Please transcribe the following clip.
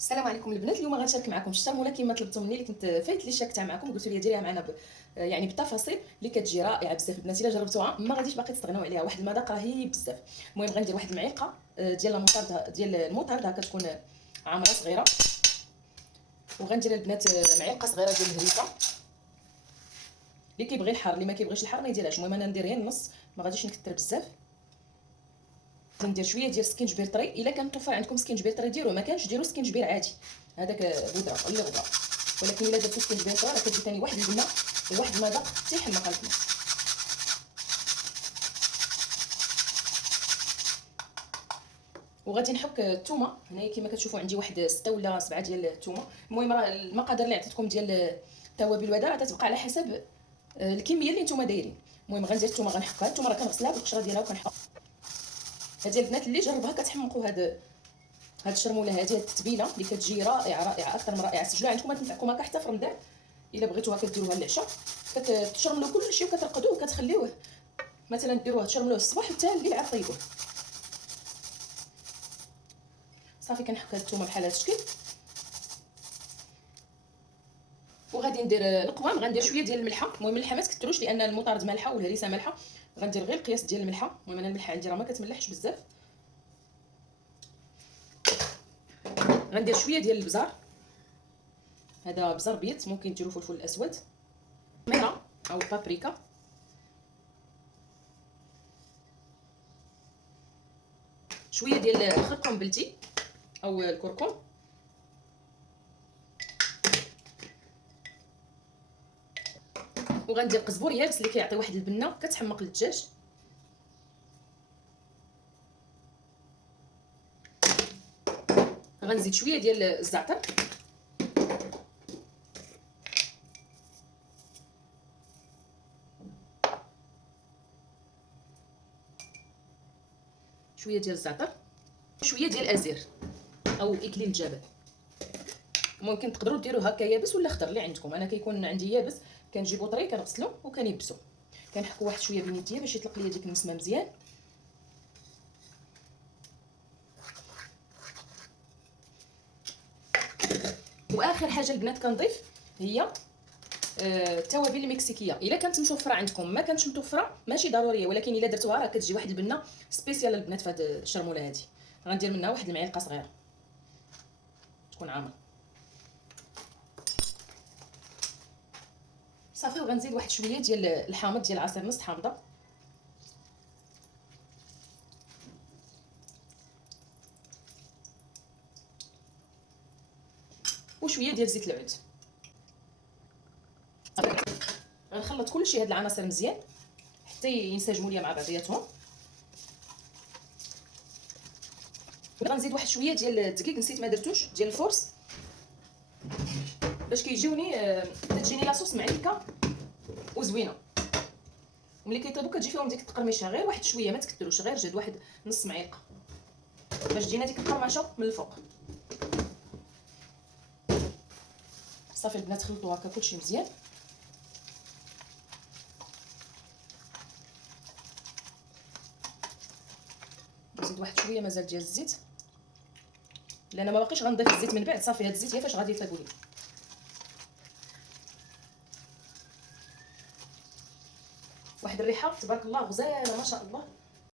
السلام عليكم البنات. اليوم غنشارك معكم الشرموله كما طلبتوا مني، اللي كنت فايت لي شاركتها معكم، قلتوا لي ديريها معنا يعني بالتفاصيل اللي كتجي رائعه بزاف. البنات الا جربتوها ما غاديش باقي تستغناو عليها، واحد المذاق رهيب بزاف. المهم غندير واحد المعلقه ديال المطارده كتكون عامره صغيره، وغندير البنات معلقه صغيره ديال الهريسه. اللي كيبغي الحار، اللي ما كيبغيش الحار ما يديرهاش. المهم انا ندير غير النص، ما غاديش نكثر بزاف. ندير شويه ديال السكينجبير طري، الا كان متوفر عندكم سكينجبير طري ديروه، ما كانش ديروا سكينجبير عادي هذاك بودره ولا غدا. ولكن الا درتو سكينجبير طري راه كتجي ثاني واحد البنه وواحد المذاق تيحمق البنات. وغادي نحك الثومه هنايا كما كتشوفوا، عندي واحد 6 ولا 7 ديال الثومه. المهم راه المقادير اللي عطيتكم ديال التوابل وهذا راه تتبقى على حسب الكميه اللي نتوما دايرين. المهم غندير الثومه، غنحكها. الثومه راه كنغسلها بالقشره ديالها وكنحطها. هذه البنات اللي جربها كتحمقوا هاد الشرموله، هذه التتبيله اللي كتجي رائعه رائعه اكثر من رائعه. سجلوها عندكم تنفعكم هكا حتى في رمضان الا بغيتوها كديروها للعشاء. كتشرملوا كلشي وكترقدوه وكتخليوه مثلا ديروه تشرملوه الصباح حتى الليل عاد طيبوه. صافي كنحك هاد الثومه بحال هاد الشكل، وغادي ندير القوام. غندير شويه ديال الملحه. المهم الملحه ما تكثروش لان المطارد مالحه والهريسه مالحه. غندير غير القياس ديال الملحه. المهم انا الملحه عندي راه ما كتملحش بزاف. غندير شويه ديال البزار، هذا بزار بيض، ممكن ديروا فلفل الاسود، كميره او بابريكا، شويه ديال الخرقوم بلتي او الكركم، وغندير قزبور يابس اللي كيعطي واحد البنه كتحمق للدجاج. غنزيد شويه ديال الزعتر، شويه ديال الزعتر، شويه ديال الازير او اكليل الجبل. ممكن تقدروا ديروه هكا يابس ولا خضر اللي عندكم. انا كيكون عندي يابس، كنجيبو طري كنغسلو وكنيبسو. كنحكو واحد شويه بنيتيه باش يطلق ليا ديك النسمه مزيان. واخر حاجه البنات كنضيف هي التوابل المكسيكيه. الا كانت متوفره عندكم، ما كانتش متوفره ماشي ضروريه، ولكن الا درتوها راه كتجي واحد البنه سبيسيال البنات في هذه الشرموله هذه. غندير منها واحد المعلقه صغيره تكون عامره صافي. وغنزيد واحد شويه ديال الحامض ديال عصير نص حامضه، وشويه ديال زيت العود. غنخلط كلشي هاد العناصر مزيان حتى ينسجموا ليا مع بعضياتهم. غنزيد واحد شويه ديال الدقيق، نسيت ما درتوش، ديال الفورس، باش كيجيوني تجيني لاصوص معلكه وزوينه. وملي كيطيبوا كتجي فيهم ديك التقرميشه، غير واحد شويه ما تكثروش، غير جد واحد نص معلقه باش تجينا ديك القرمشه من الفوق. صافي البنات خلطوا هكا كلشي مزيان. نزيد واحد شويه مازال ديال الزيت، لان ما باقيش غنضيف الزيت من بعد. صافي هاد الزيت هي فاش غادي يطيبوا لي. واحد الريحه تبارك الله غزاله ما شاء الله.